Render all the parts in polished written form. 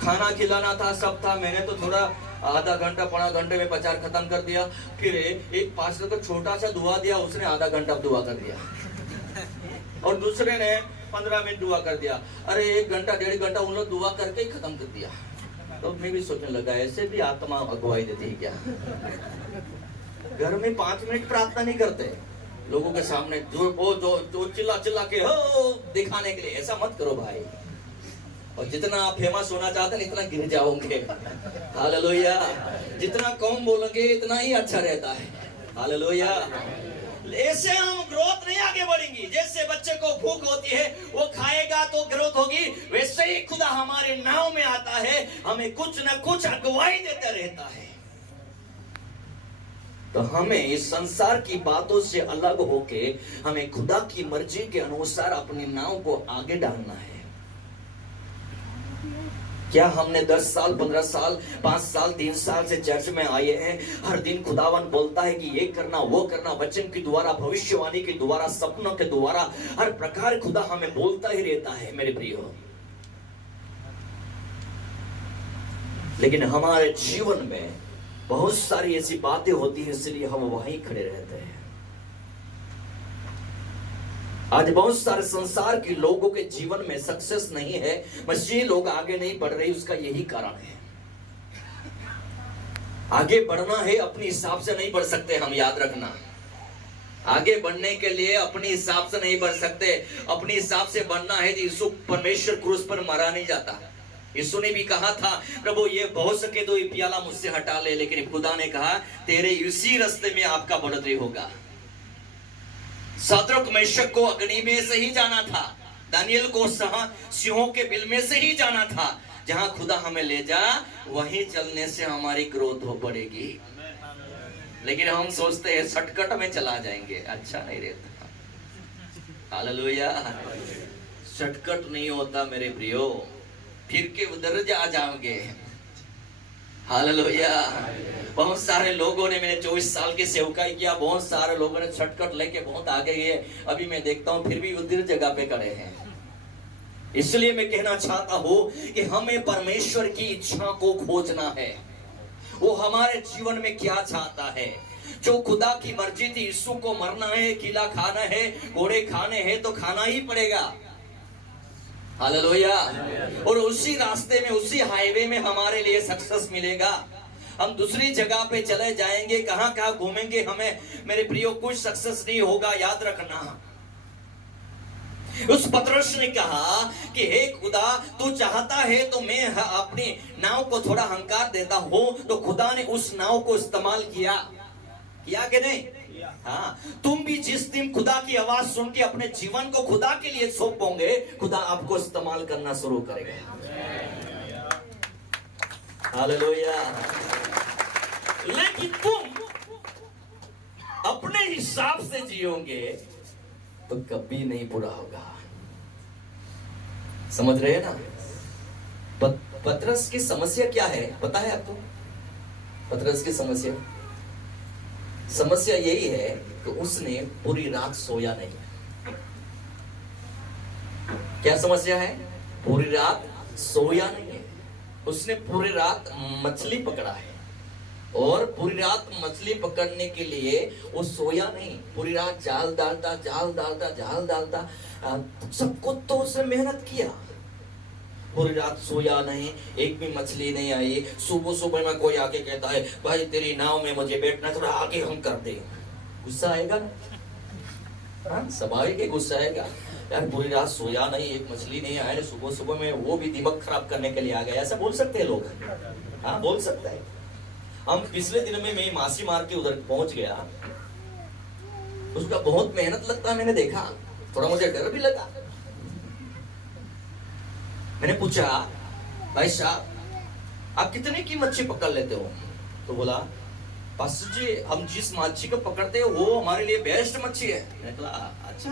खाना खिलाना था, सब था। मैंने तो थोड़ा आधा घंटा पौना घंटे में प्रचार खत्म कर दिया। फिर एक पास्टर को छोटा सा दुआ दिया, उसने आधा घंटा दुआ कर दिया, और दूसरे ने 15 मिनट दुआ कर दिया। अरे 1 घंटा 1.5 घंटा उन लोग दुआ करके ही खत्म कर दिया। तो मैं भी सोचने लगा, ऐसे भी आत्मा अगुवाई देती है क्या? घर में 5 मिनट प्रार्थना नहीं करते लोगों के सामने, जो चिल्ला चिल्ला के हो दिखाने के लिए। ऐसा मत करो भाई। और जितना आप फेमस होना चाहते हैं इतना गिर जाओगे। हालेलुया। जितना कम बोलोगे इतना ही अच्छा रहता है। हालेलुया। ऐसे हम ग्रोथ नहीं आगे बढ़ेंगी। जैसे बच्चे को भूख होती है, वो खाएगा तो ग्रोथ होगी, वैसे ही खुदा हमारे नाव में आता है, हमें कुछ न कुछ अगुवाई देता रहता है। तो हमें इस संसार की बातों से अलग होके हमें खुदा की मर्जी के अनुसार अपनी नाव को आगे डालना है। क्या हमने 10 साल 15 साल 5 साल 3 साल से चर्च में आए हैं, हर दिन खुदावन बोलता है कि ये करना वो करना, वचन के द्वारा, भविष्यवाणी के द्वारा, सपनों के द्वारा, हर प्रकार खुदा हमें बोलता ही रहता है मेरे प्रियो। लेकिन हमारे जीवन में बहुत सारी ऐसी बातें होती हैं, इसलिए हम वहीं खड़े रहते हैं। आज बहुत सारे संसार के लोगों के जीवन में सक्सेस नहीं है, मसीही लोग आगे नहीं बढ़ रहे, उसका यही कारण है। आगे बढ़ना है, अपने हिसाब से नहीं बढ़ सकते हम, याद रखना। आगे बढ़ने के लिए अपने हिसाब से नहीं बढ़ सकते। अपने हिसाब से बढ़ना है तो यीशु परमेश्वर क्रूस पर मारा नहीं जाता। यीशु ने भी कहा था, प्रभु ये हो सके तो ये प्याला मुझसे हटा ले, लेकिन खुदा ने कहा तेरे इसी रास्ते में आपका बढ़ोतरी होगा। शद्रक मेशक को अग्नि में से ही जाना था, दानियल को सिंहों के बिल में से ही जाना था। जहां खुदा हमें ले जा वहीं चलने से हमारी ग्रोथ हो पड़ेगी। लेकिन हम सोचते हैं शॉर्टकट में चला जाएंगे, अच्छा नहीं रहता। हालेलुया। शॉर्टकट नहीं होता मेरे प्रियो, फिर के उधर जा जाओगे। हालेलुया। बहुत सारे लोगों ने, मैंने 24 साल की सेवकाई किया, बहुत सारे लोगों ने शॉर्टकट लेके बहुत आगे गए। अभी मैं देखता हूँ फिर भी उधर जगह पे खड़े हैं। इसलिए मैं कहना चाहता हूँ कि हमें परमेश्वर की इच्छा को खोजना है। वो हमारे जीवन में क्या चाहता है। जो खुदा की मर्जी थी, यीशु को मरना है, किला खाना है, घोड़े खाने हैं तो खाना ही पड़ेगा। हालेलुया। और उसी रास्ते में, उसी हाईवे में हमारे लिए सक्सेस मिलेगा। हम दूसरी जगह पे चले जाएंगे, कहां कहां घूमेंगे, हमें मेरे प्रियो कुछ सक्सेस नहीं होगा, याद रखना। उस पतरस ने कहा कि हे खुदा तू चाहता है तो मैं अपनी नाव को थोड़ा हंकार देता हूं। तो खुदा ने उस नाव को इस्तेमाल किया कि नहीं? हाँ, तुम भी जिस दिन खुदा की आवाज सुन के अपने जीवन को खुदा के लिए सौंपोगे, खुदा आपको इस्तेमाल करना शुरू करेगा। हालेलुया। लेकिन तुम अपने हिसाब से जियोगे तो कभी नहीं पूरा होगा। समझ रहे हैं ना? पतरस की समस्या क्या है पता है आपको? पतरस की समस्या यही है कि उसने पूरी रात सोया नहीं। क्या समस्या है? पूरी रात सोया नहीं है। उसने पूरी रात मछली पकड़ा है, और पूरी रात मछली पकड़ने के लिए वो सोया नहीं। पूरी रात जाल डालता सबको तो उसने मेहनत किया, पूरी रात सोया नहीं, एक भी मछली नहीं आई। सुबह में कोई आके कहता है भाई तेरी नाव में मुझे बैठना, थोड़ा आगे हम कर दे, गुस्सा आएगा ना? स्वाभाविक है गुस्सा आएगा। यार पूरी रात सोया नहीं, एक मछली नहीं आया, सुबह में वो भी दिमाग खराब करने के लिए आ गया, ऐसा बोल सकते हैं लोग? हाँ बोल सकता है। हम पिछले दिन में मैं मासी मार के उधर पहुंच गया, उसका बहुत मेहनत लगता है, मैंने देखा, थोड़ा मुझे डर भी लगा। मैंने पूछा भाई साहब आप कितने की मच्छी पकड़ लेते हो? तो बोला पास्टर जी हम जिस मच्छी को पकड़ते हैं वो हमारे लिए बेस्ट मच्छी है। मैंने कहा अच्छा।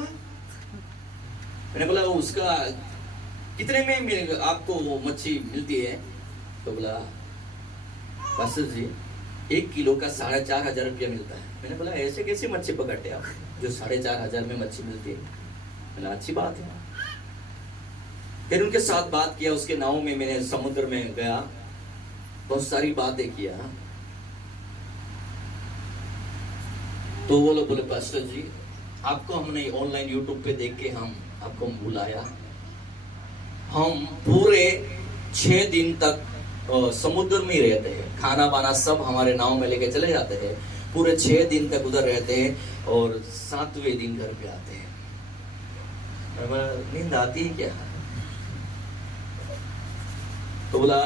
मैंने बोला उसका कितने में आपको वो मच्छी मिलती है? तो बोला पास्टर जी 1 किलो का 4,500 रुपया मिलता है। मैंने बोला ऐसे कैसे मच्छी पकड़ते आप, जो 4,500 में मच्छी मिलती है? बोला अच्छी बात है। फिर उनके साथ बात किया, उसके नाव में मैंने समुद्र में गया, बहुत सारी बातें किया। तो वो लोग बोले पास्टर जी आपको हमने ऑनलाइन यूट्यूब पे देख के हम आपको बुलाया, हम पूरे 6 दिन तक समुद्र में ही रहते हैं, खाना वाना सब हमारे नाव में लेके चले जाते हैं, पूरे 6 दिन तक उधर रहते हैं और 7वें दिन घर पे आते हैं। नींद आती है क्या? तो बोला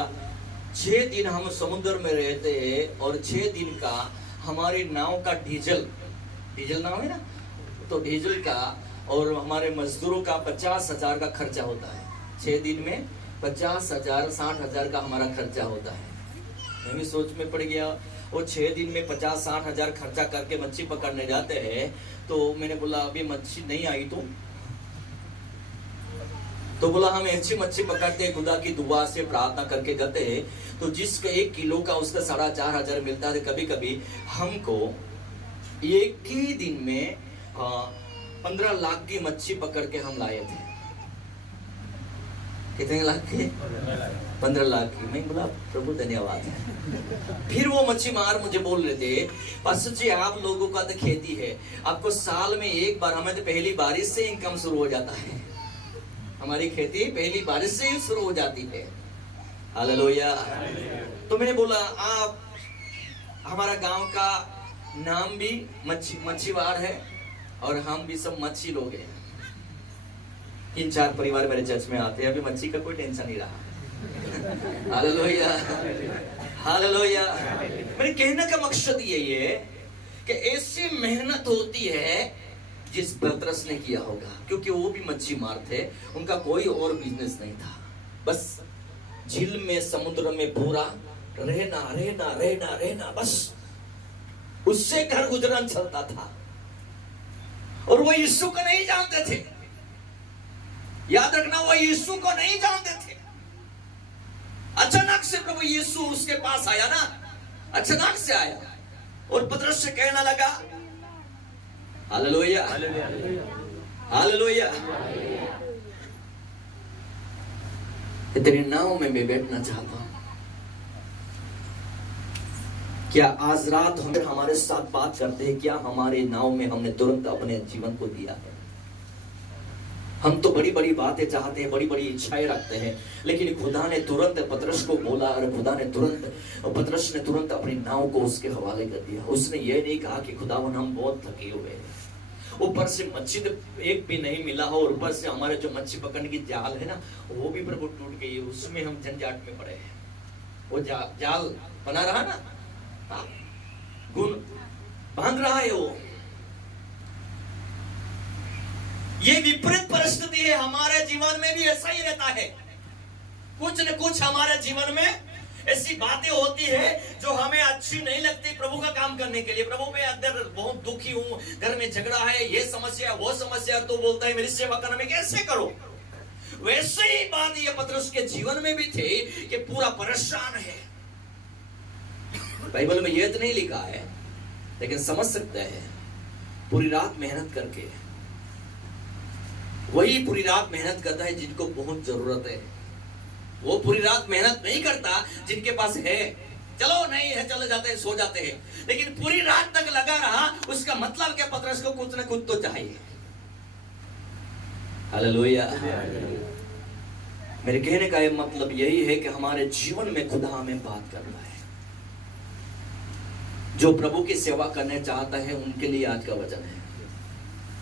6 दिन हम समुद्र में रहते हैं और 6 दिन का हमारी नाव का डीजल नाव है ना, तो डीजल का और हमारे मजदूरों का 50,000 का खर्चा होता है। 6 दिन में 50,000 60,000 का हमारा खर्चा होता है। मैं भी सोच में पड़ गया, वो 6 दिन में 50-60 हजार खर्चा करके मच्छी पकड़ने जाते हैं। तो मैंने बोला अभी मच्छी नहीं आई तो बोला हम ऐसी मच्छी पकड़ते हैं, खुदा की दुआ से प्रार्थना करके जाते हैं, तो जिसका 1 किलो का उसका 4,500 मिलता है। कभी कभी हमको एक ही दिन में 15 लाख की मच्छी पकड़ के हम लाए थे। कितने लाख की? 15 लाख की। मैं बोला प्रभु धन्यवाद। फिर वो मच्छी मार मुझे बोल रहे थे पास्टर जी आप लोगों का तो खेती है, आपको साल में एक बार, हमें तो पहली बारिश से इनकम शुरू हो जाता है, हमारी खेती पहली बारिश से ही शुरू हो जाती है। हालेलुया। तो मैंने बोला आप, हमारा गांव का नाम भी मच्छीवाड़ है और हम भी सब मच्छी लोग हैं। 3-4 परिवार मेरे चर्च में आते हैं, अभी मच्छी का कोई टेंशन नहीं रहा। Hallelujah hallelujah. मेरे कहने का मकसद यही है कि ऐसी मेहनत होती है जिस पतरस ने किया होगा, क्योंकि वो भी मच्छी मार थे, उनका कोई और बिजनेस नहीं था, बस झील में समुद्र में पूरा रहना रहना रहना रहना, बस उससे घर गुजरान चलता था। और वो यीशु को नहीं जानते थे, याद रखना वो यीशु को नहीं जानते थे। अचानक से प्रभु यीशु उसके पास आया ना, अचानक से आया और पतरस से कहना लगा हालेलुया हालेलुया, तेरी नाव में मैं बैठना चाहता हूं। क्या आज रात हम हमारे साथ बात करते हैं, क्या हमारे नाव में हमने तुरंत अपने जीवन को दिया है? हम तो बड़ी बड़ी बातें चाहते हैं, बड़ी बड़ी इच्छाएं रखते हैं, लेकिन खुदा ने तुरंत पतरस को बोला और पतरस ने तुरंत अपनी नाव को उसके हवाले कर दिया। उसने ये नहीं कहा कि खुदावन हम बहुत थके हुए हैं, ऊपर से मच्छी तो एक भी नहीं मिला हो, और ऊपर से हमारे जो मच्छी पकड़ने की जाल है ना वो भी प्रभु टूट गई, उसमें हम झंझाट में पड़े हैं। वो जाल बना रहा ना, गुण भांग रहा है वो। ये विपरीत परिस्थिति है, हमारे जीवन में भी ऐसा ही रहता है। कुछ न कुछ हमारे जीवन में ऐसी बातें होती है जो हमें अच्छी नहीं लगती प्रभु का काम करने के लिए। प्रभु मैं अंदर बहुत दुखी हूं, घर में झगड़ा है, ये समस्या वो समस्या, तो बोलता है मेरी सेवा करना मैं कैसे करूं? वैसे ही बात ये पतरस के जीवन में भी थी कि पूरा परेशान है। बाइबल में ये तो नहीं लिखा है, लेकिन समझ सकते हैं पूरी रात मेहनत करके। वही पूरी रात मेहनत करता है जिनको बहुत जरूरत है। वो पूरी रात मेहनत नहीं करता जिनके पास है, चलो नहीं है चले जाते हैं, सो जाते हैं, लेकिन पूरी रात तक लगा रहा। उसका मतलब क्या? पतरस को कुछ न कुछ तो चाहिए। हालेलुया। मेरे कहने का मतलब यही है कि हमारे जीवन में खुदा हमें बात कर रहा है। जो प्रभु की सेवा करने चाहता है उनके लिए आज का वचन है,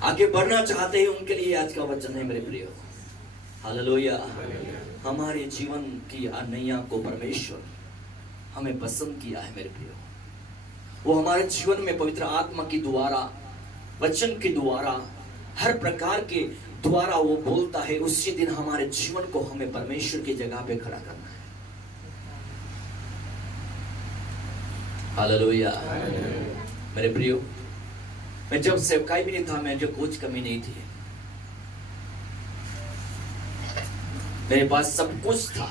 आगे बढ़ना चाहते हैं उनके लिए आज का वचन है मेरे प्रिय। हालेलुया। हमारे जीवन की नैया को परमेश्वर हमें पसंद किया है मेरे प्रिय। वो हमारे जीवन में पवित्र आत्मा की द्वारा, वचन के द्वारा, हर प्रकार के द्वारा वो बोलता है। उसी दिन हमारे जीवन को हमें परमेश्वर की जगह पे खड़ा करना है। हालेलुया। मेरे प्रियो, मैं जब सेवकाई भी नहीं था, मैं जो कुछ कमी नहीं थी, मेरे पास सब कुछ था,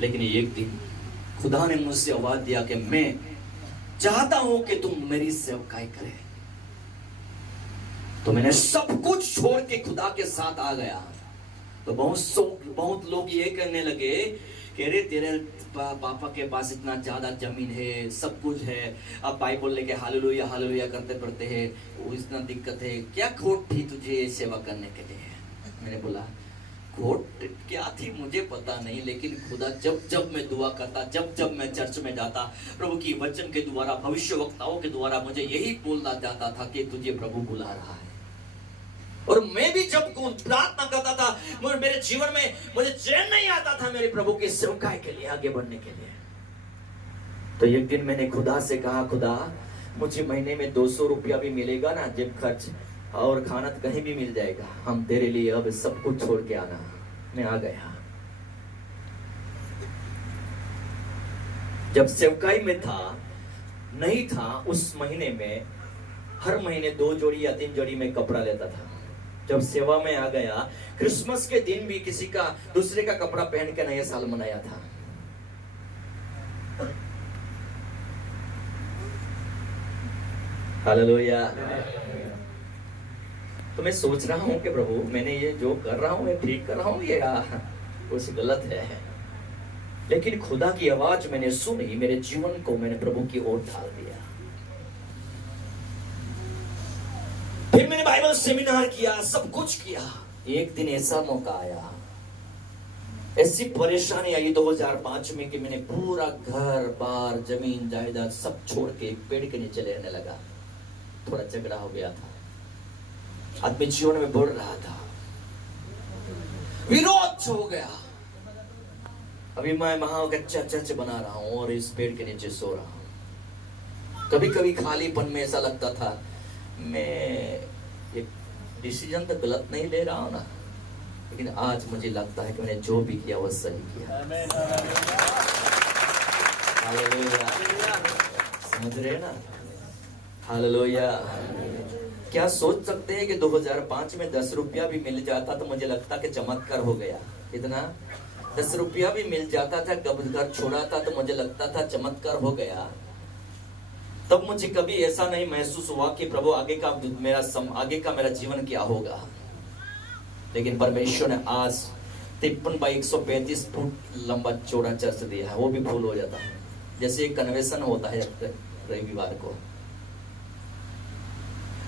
लेकिन एक दिन खुदा ने मुझसे आवाज दिया कि मैं चाहता हूं कि तुम मेरी सेवकाई करे। तो मैंने सब कुछ छोड़ के खुदा के साथ आ गया। तो बहुत लोग ये कहने लगे कि अरे तेरे पापा के पास इतना ज्यादा जमीन है, सब कुछ है, अब बाइबल लेके हालेलुया हालेलुया करते पड़ते हैं, वो इतना दिक्कत है, क्या खोट थी तुझे सेवा करने के लिए? मैंने बोला खोट क्या थी मुझे पता नहीं, लेकिन खुदा जब जब मैं दुआ करता, जब जब मैं चर्च में जाता, प्रभु की वचन के द्वारा, भविष्यवक्ताओं के द्वारा मुझे यही बोलना जाता था कि तुझे प्रभु बुला रहा है। और मैं भी जब प्रार्थना करता था, मेरे जीवन में मुझे चैन नहीं आता था मेरे प्रभु के सेवकाई के लिए, आगे बढ़ने के लिए। तो एक दिन मैंने खुदा से कहा, खुदा मुझे महीने में 200 रुपया भी मिलेगा ना, जेब खर्च और खाना तो कहीं भी मिल जाएगा, हम तेरे लिए अब सब कुछ छोड़ के आना। मैं आ गया। जब सेवकाई में था नहीं था, उस महीने में हर महीने 2 जोड़ी या 3 जोड़ी में कपड़ा लेता था। जब सेवा में आ गया, क्रिसमस के दिन भी किसी का दूसरे का कपड़ा पहन के नया साल मनाया था। हालेलुया। तो मैं सोच रहा हूं कि प्रभु मैंने ये जो कर रहा हूं, ये ठीक कर रहा हूं या कुछ गलत है? लेकिन खुदा की आवाज मैंने सुनी, मेरे जीवन को मैंने प्रभु की ओर ढाल दिया। फिर मैंने बाइबल सेमिनार किया, सब कुछ किया। एक दिन ऐसा मौका आया, ऐसी परेशानी आई 2005 में कि मैंने पूरा घर बार जमीन जायदाद सब छोड़ के एक पेड़ के नीचे रहने लगा। थोड़ा झगड़ा हो गया था, आदमी जीवन में बढ़ रहा था, विरोध हो गया। अभी मैं वहां कच्चा चर्च बना रहा हूं और इस पेड़ के नीचे सो रहा हूं। कभी कभी खालीपन में ऐसा लगता था मैं एक डिसीजन तो गलत नहीं ले रहा हूं ना, लेकिन आज मुझे लगता है कि मैंने जो भी किया वो सही किया। हालेलुया, समझ रहे ना? हालेलुया। क्या सोच सकते हैं कि 2005 में 10 रुपया भी मिल जाता तो मुझे लगता कि चमत्कार हो गया। इतना 10 रुपया भी मिल जाता था, कब घर छोड़ा था तो मुझे लगता था चमत्कार हो गया। तब मुझे कभी ऐसा नहीं महसूस हुआ कि प्रभु आगे का मेरा जीवन क्या होगा। लेकिन परमेश्वर ने आज 53 बाई 135 फुट लंबा चौड़ा चर्च दिया है, वो भी फुल हो जाता है जैसे एक कन्वेंशन होता है रविवार को।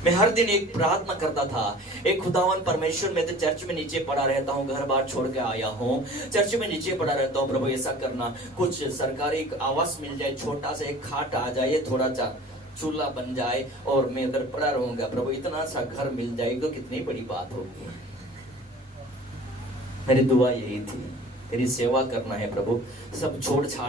मैं हर दिन एक प्रार्थना करता था, एक खुदावन परमेश्वर, मैं तो चर्च में नीचे पड़ा रहता हूँ, घर बार छोड़ के आया हूँ, चर्च में नीचे पड़ा रहता हूँ, प्रभु ऐसा करना, कुछ सरकारी आवास मिल जाए, छोटा सा एक खाट आ जाए, थोड़ा सा चूल्हा बन जाए और मैं इधर पड़ा रहूंगा, प्रभु इतना सा घर मिल जाए तो कितनी बड़ी बात होगी। मेरी दुआ यही थी, तेरी सेवा करना है प्रभु, सब छोड़ छाड़